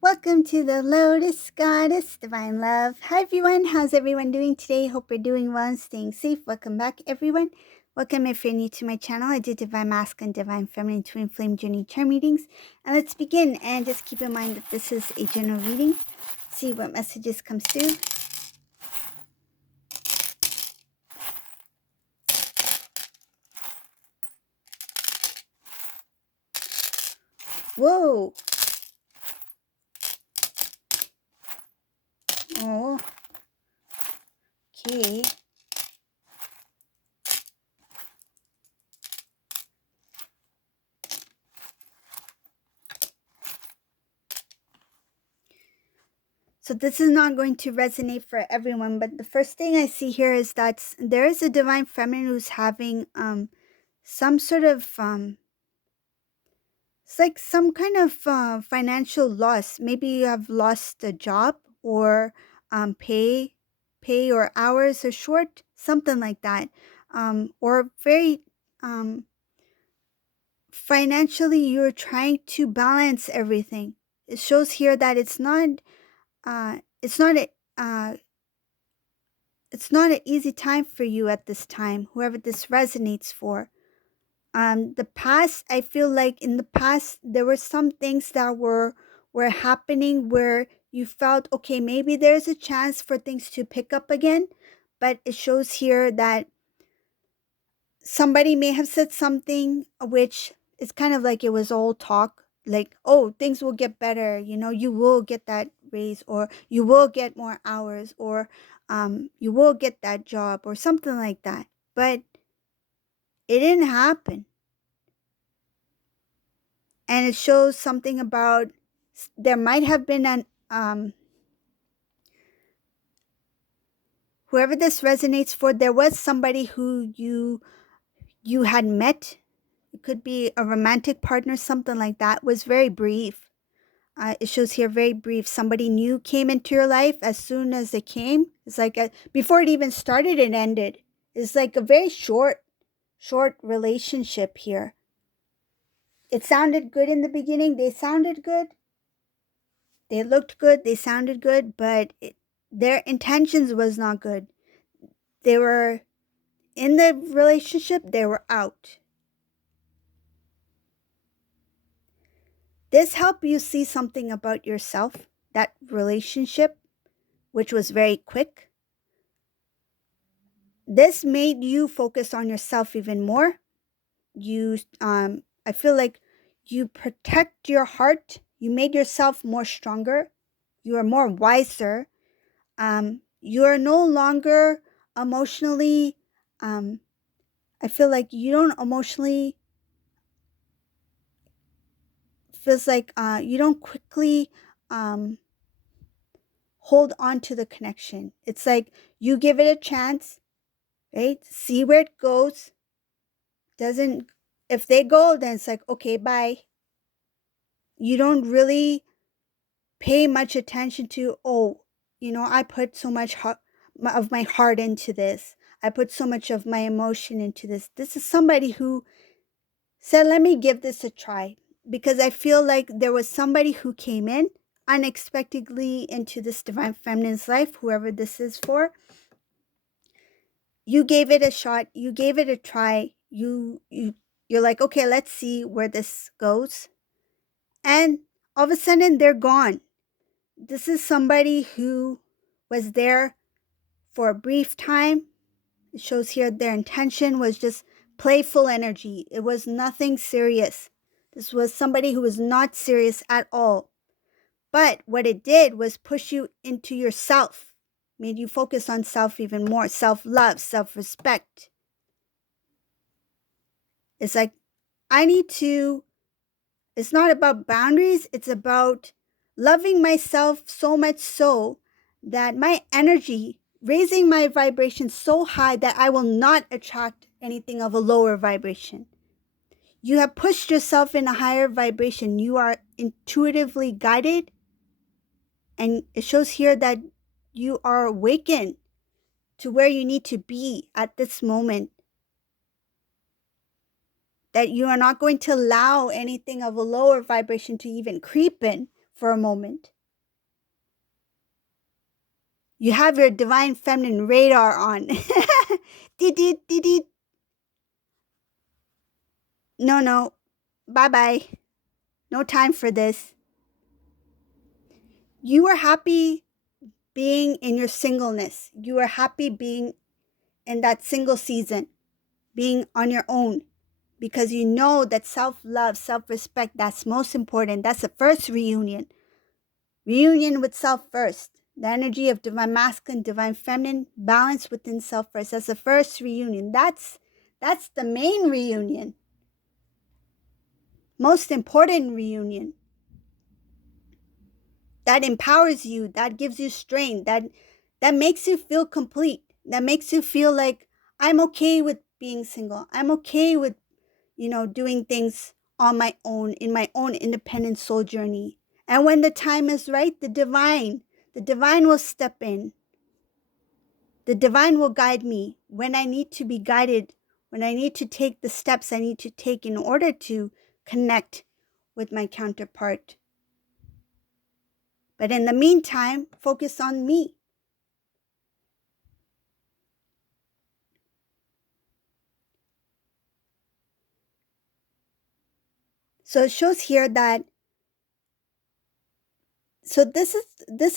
Welcome to the Lotus Goddess Divine Love. Hi everyone, how's everyone doing today? Hope you're doing well and staying safe. Welcome back everyone. Welcome if you're new to my channel. I do Divine Masculine, Divine Feminine, Twin Flame Journey Charm readings. And let's begin. And just keep in mind that this is a general reading. See what messages come through. Whoa. Oh, okay. So this is not going to resonate for everyone, but the first thing I see here is that there is a Divine Feminine who's having some sort of it's like some kind of financial loss. Maybe you have lost a job, or pay or hours are short, something like that, or very um, financially you're trying to balance everything. It shows here that it's not a uh, it's not an easy time for you at this time. Whoever this resonates for. The past, I feel like in the past there were some things that were happening where you felt, okay, maybe there's a chance for things to pick up again, but it shows here that somebody may have said something which is kind of like it was all talk, like, oh, things will get better, you will get that raise, or you will get more hours, or you will get that job, or something like that, but it didn't happen. And it shows something about there might have been an whoever this resonates for, there was somebody who you had met. It could be a romantic partner, something like that. Was very brief. It shows here very brief. Somebody new came into your life. As soon as it came, it's like before it even started, it ended. It's like a very short relationship here. It sounded good in the beginning. They sounded good. They looked good, they sounded good, but their intentions was not good. They were in the relationship, they were out. This helped you see something about yourself, that relationship, which was very quick. This made you focus on yourself even more. I feel like you protect your heart. You made yourself more stronger. You are more wiser. You are no longer emotionally I feel like you don't emotionally feels like you don't quickly um, hold on to the connection. It's like you give it a chance, right? See where it goes. Doesn't If they go, then it's like, okay, bye. You don't really pay much attention to, oh, I put so much of my heart into this. I put so much of my emotion into this. This is somebody who said, let me give this a try, because I feel like there was somebody who came in unexpectedly into this Divine Feminine's life, whoever this is for. You gave it a shot, you gave it a try, you're like, okay, let's see where this goes. And all of a sudden they're gone. This is somebody who was there for a brief time. It shows here their intention was just playful energy. It was nothing serious. This was somebody who was not serious at all. But what it did was push you into yourself, made you focus on self even more, self-love, self-respect. It's like, I need to, it's not about boundaries, it's about loving myself so much so that my energy, raising my vibration so high that I will not attract anything of a lower vibration. You have pushed yourself in a higher vibration. You are intuitively guided. And it shows here that you are awakened to where you need to be at this moment. That you are not going to allow anything of a lower vibration to even creep in for a moment. You have your divine feminine radar on. No. Bye-bye. No time for this. You are happy being in your singleness. You are happy being in that single season, being on your own, because you know that self-love, self-respect, that's most important. That's the first reunion. Reunion with self first. The energy of divine masculine, divine feminine, balance within self first. That's the first reunion. That's the main reunion. Most important reunion. That empowers you, that gives you strength, that makes you feel complete, that makes you feel like I'm okay with being single. I'm okay with, doing things on my own, in my own independent soul journey. And when the time is right, the divine will step in. The divine will guide me when I need to be guided, when I need to take the steps I need to take in order to connect with my counterpart. But in the meantime, focus on me. So it shows here that this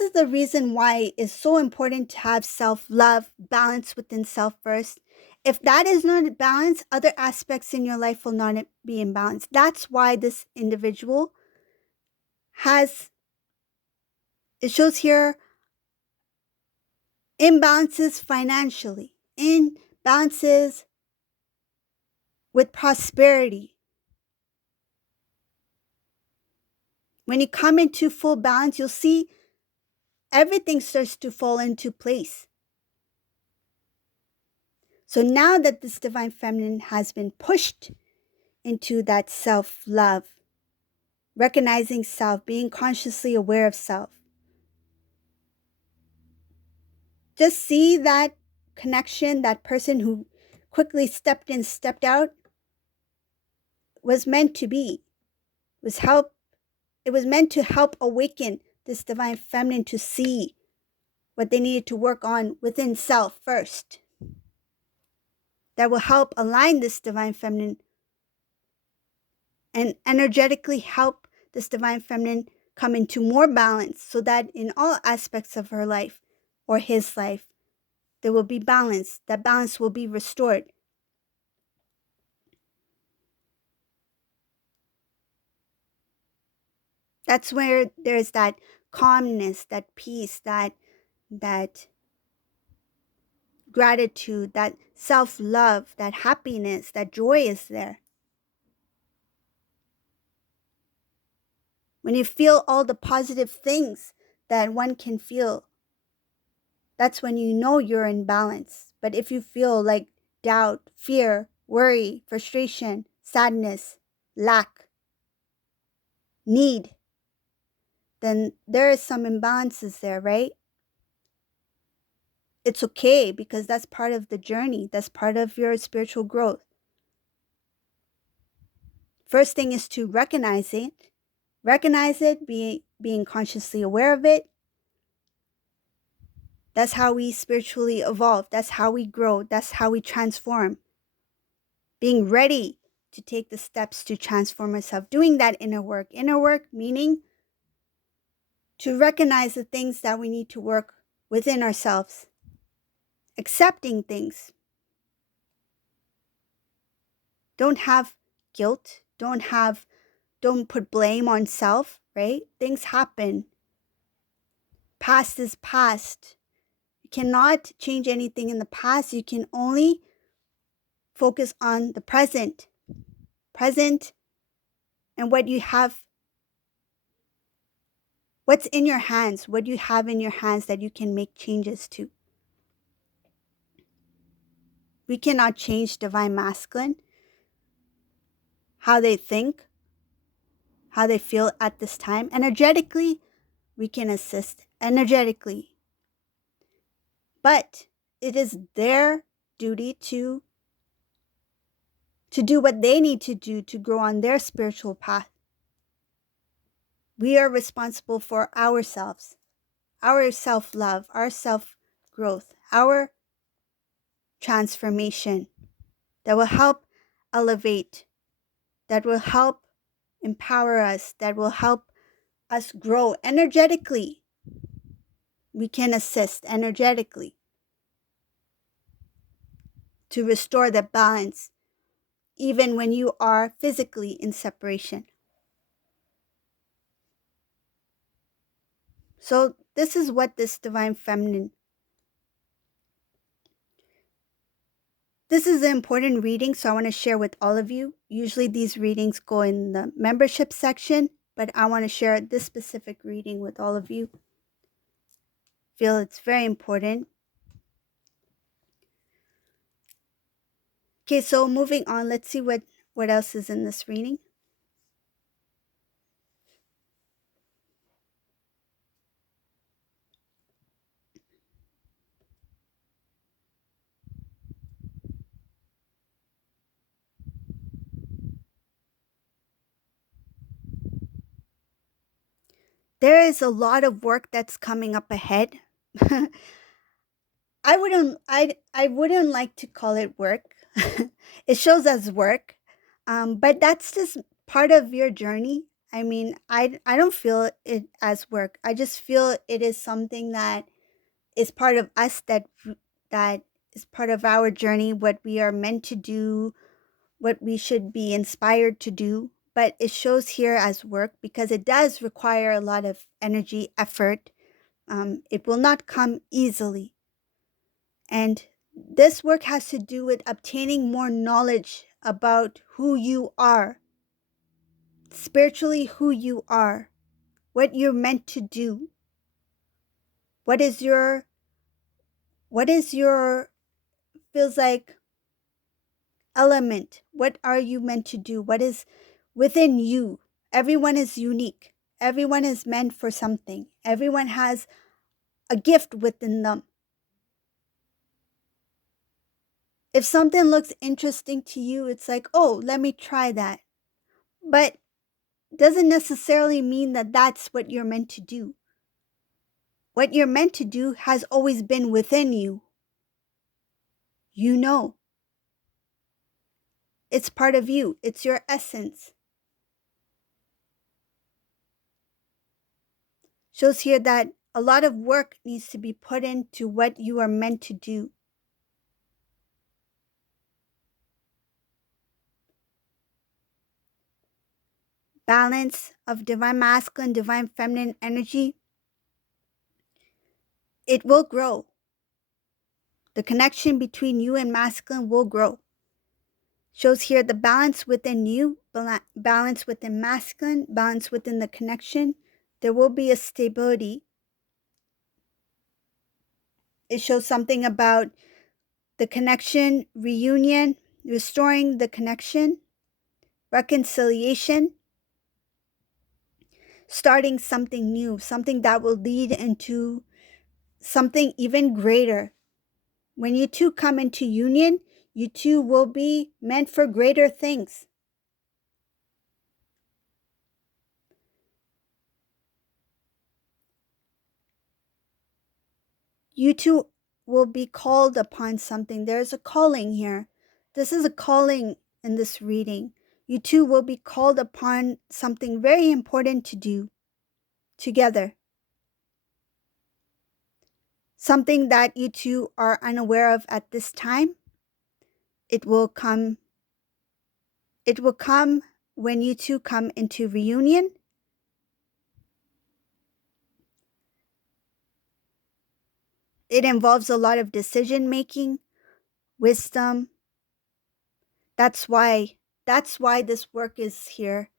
is the reason why it's so important to have self-love, balance within self first. If that is not balanced, other aspects in your life will not be in balance. That's why this individual it shows here, imbalances financially, imbalances with prosperity. When you come into full balance, you'll see everything starts to fall into place. So now that this divine feminine has been pushed into that self-love, recognizing self, being consciously aware of self, just see that connection, that person who quickly stepped in, stepped out, was meant to be, it was meant to help awaken this divine feminine to see what they needed to work on within self first. That will help align this divine feminine and energetically help this divine feminine come into more balance, so that in all aspects of her life or his life, there will be balance. That balance will be restored. That's where there's that calmness, that peace, that gratitude, that self-love, that happiness, that joy is there. When you feel all the positive things that one can feel, that's when you know you're in balance. But if you feel like doubt, fear, worry, frustration, sadness, lack, need, then there is some imbalances there, right? It's okay, because that's part of the journey. That's part of your spiritual growth. First thing is to recognize it. Being consciously aware of it. That's how we spiritually evolve. That's how we grow. That's how we transform. Being ready to take the steps to transform ourselves. Doing that inner work. Inner work meaning to recognize the things that we need to work within ourselves. Accepting things. Don't have guilt. Don't put blame on self, right? Things happen. Past is past. You cannot change anything in the past. You can only focus on the present. Present and what you have. What's in your hands? What do you have in your hands that you can make changes to? We cannot change divine masculine, how they think, how they feel at this time. Energetically, we can assist energetically. But it is their duty to do what they need to do to grow on their spiritual path. We are responsible for ourselves, our self-love, our self-growth, our transformation that will help elevate, that will help empower us, that will help us grow energetically. We can assist energetically to restore the balance, even when you are physically in separation. So, this is what this Divine Feminine. This is an important reading, so I want to share with all of you. Usually, these readings go in the membership section, but I want to share this specific reading with all of you. Feel it's very important. Okay, so moving on, let's see what else is in this reading. There is a lot of work that's coming up ahead. I wouldn't like to call it work. It shows as work, but that's just part of your journey. I mean, I don't feel it as work. I just feel it is something that is part of us, that is part of our journey, what we are meant to do, what we should be inspired to do. But it shows here as work because it does require a lot of energy, effort. It will not come easily. And this work has to do with obtaining more knowledge about who you are, spiritually, who you are, what you're meant to do. What is your, feels like, element? What are you meant to do? What is within you? Everyone is unique. Everyone is meant for something. Everyone has a gift within them. If something looks interesting to you, it's like, oh, let me try that. But doesn't necessarily mean that that's what you're meant to do. What you're meant to do has always been within you. You know. It's part of you. It's your essence. Shows here that a lot of work needs to be put into what you are meant to do. Balance of divine masculine, divine feminine energy. It will grow. The connection between you and masculine will grow. Shows here the balance within you, balance within masculine, balance within the connection. There will be a stability. It shows something about the connection, reunion, restoring the connection, reconciliation, starting something new, something that will lead into something even greater. When you two come into union, you two will be meant for greater things. You two will be called upon something. There's a calling here. This is a calling in this reading. You two will be called upon something very important to do together. Something that you two are unaware of at this time. It will come when you two come into reunion. It involves a lot of decision making, wisdom. That's why this work is here.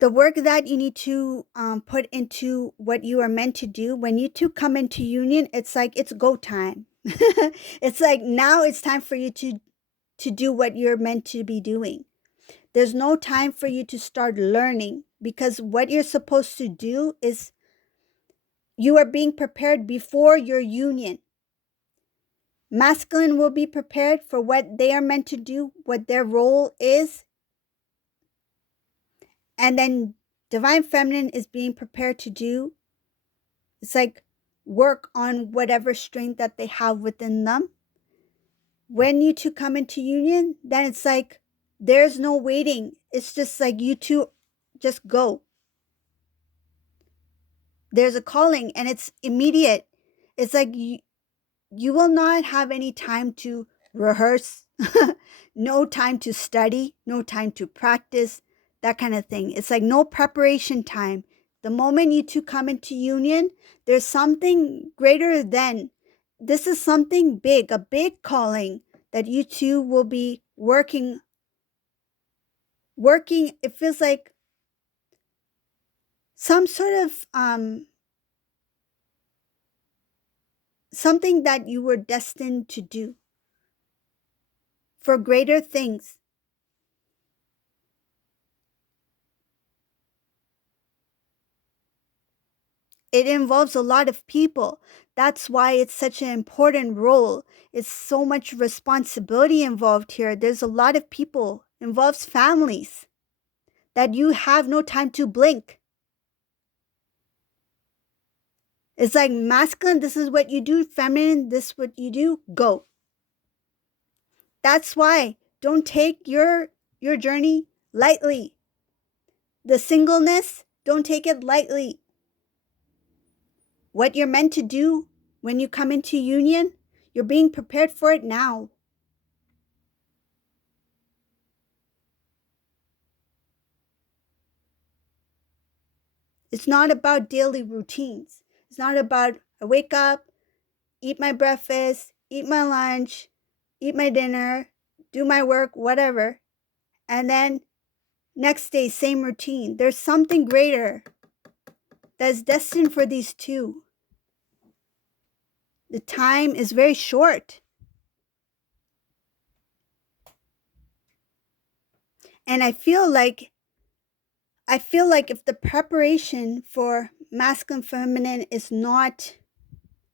The work that you need to put into what you are meant to do. When you two come into union, it's like it's go time. It's like now it's time for you to do what you're meant to be doing. There's no time for you to start learning, because what you're supposed to do is you are being prepared before your union. Masculine will be prepared for what they are meant to do, what their role is. And then Divine feminine is being prepared to do. It's like work on whatever strength that they have within them. When you two come into union, then it's like there's no waiting. It's just like you two just go. There's a calling and it's immediate. It's like you will not have any time to rehearse, no time to study, no time to practice, that kind of thing. It's like no preparation time. The moment you two come into union, there's something greater than this is something big, a big calling that you two will be working. It feels like some sort of something that you were destined to do for greater things. It involves a lot of people. That's why it's such an important role. It's so much responsibility involved here. There's a lot of people, involves families that you have no time to blink. It's like masculine, this is what you do, feminine, this is what you do, go. That's why don't take your journey lightly. The singleness, don't take it lightly. What you're meant to do when you come into union, you're being prepared for it now. It's not about daily routines. It's not about I wake up, eat my breakfast, eat my lunch, eat my dinner, do my work, whatever. And then next day, same routine. There's something greater that's destined for these two. The time is very short. And I feel like if the preparation for masculine feminine is not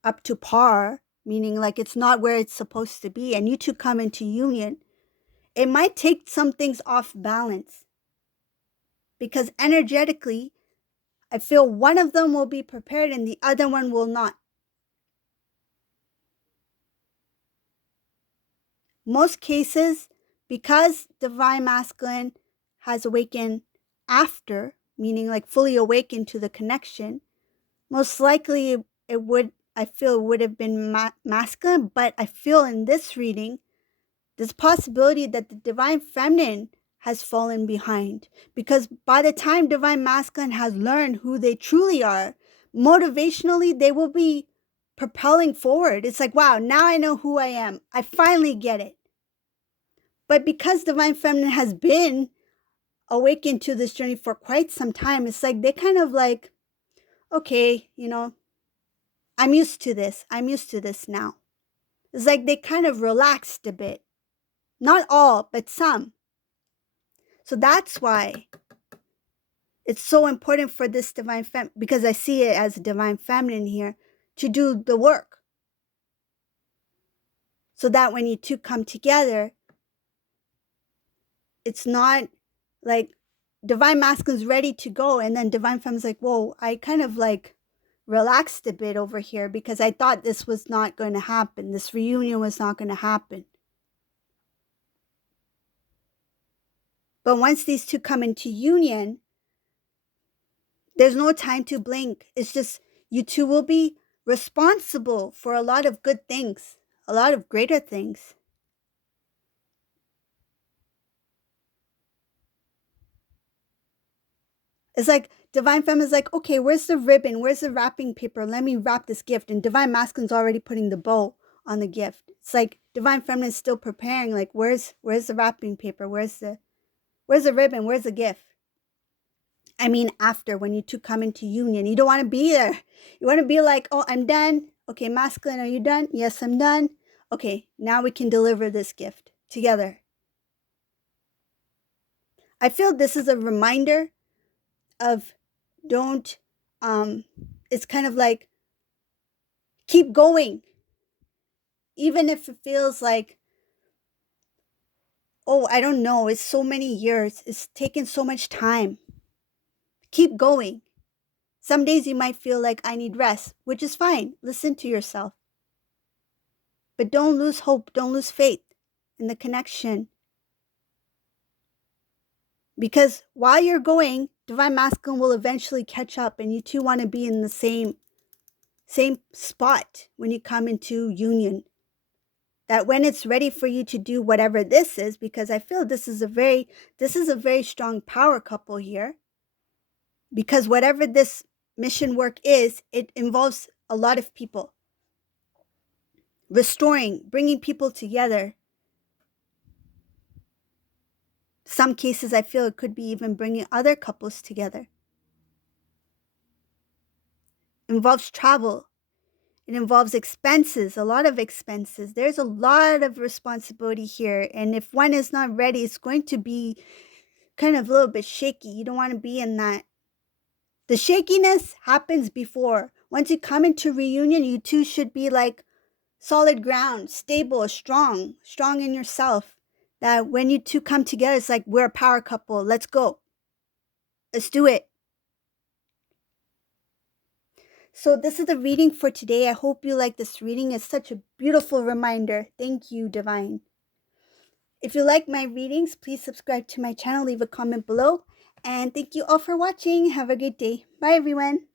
up to par, meaning like it's not where it's supposed to be, and you two come into union, it might take some things off balance. Because energetically, I feel one of them will be prepared and the other one will not. Most cases, because divine masculine has awakened after, meaning like fully awakened to the connection, most likely it would, I feel it would have been masculine, but I feel in this reading, there's a possibility that the divine feminine has fallen behind, because by the time divine masculine has learned who they truly are, motivationally, they will be propelling forward. It's like, wow, now I know who I am. I finally get it. But because divine feminine has been awakened to this journey for quite some time, it's like they kind of like, okay, I'm used to this. I'm used to this now. It's like they kind of relaxed a bit. Not all, but some. So that's why it's so important for this divine feminine, because I see it as a divine feminine here, to do the work. So that when you two come together, it's not like divine masculine's ready to go and then divine feminine's like, whoa, I kind of like relaxed a bit over here because I thought this was not going to happen. This reunion was not going to happen. But once these two come into union, there's no time to blink. It's just you two will be responsible for a lot of good things, a lot of greater things. It's like divine feminine's like, okay, where's the ribbon? Where's the wrapping paper? Let me wrap this gift. And divine masculine's already putting the bow on the gift. It's like divine feminine's still preparing, like, where's the wrapping paper? Where's the ribbon? Where's the gift? I mean, after, when you two come into union, you don't want to be there. You want to be like, oh, I'm done. Okay, masculine, are you done? Yes, I'm done. Okay, now we can deliver this gift together. I feel this is a reminder of don't, it's kind of like, keep going. Even if it feels like, oh, I don't know, it's so many years, it's taken so much time. Keep going. Some days you might feel like I need rest, which is fine. Listen to yourself. But don't lose hope, don't lose faith in the connection. Because while you're going, Divine Masculine will eventually catch up, and you two want to be in the same spot when you come into union. That when it's ready for you to do whatever this is, because I feel this is a very strong power couple here. Because whatever this mission work is, it involves a lot of people. Restoring, bringing people together. Some cases I feel it could be even bringing other couples together. It involves travel. It involves expenses, a lot of expenses. There's a lot of responsibility here. And if one is not ready, it's going to be kind of a little bit shaky. You don't want to be in that. The shakiness happens before. Once you come into reunion, you two should be like solid ground, stable, strong in yourself. That when you two come together, it's like we're a power couple. Let's go. Let's do it. So this is the reading for today. I hope you like this reading. It's such a beautiful reminder. Thank you, Divine. If you like my readings, please subscribe to my channel, leave a comment below. And thank you all for watching. Have a good day. Bye, everyone.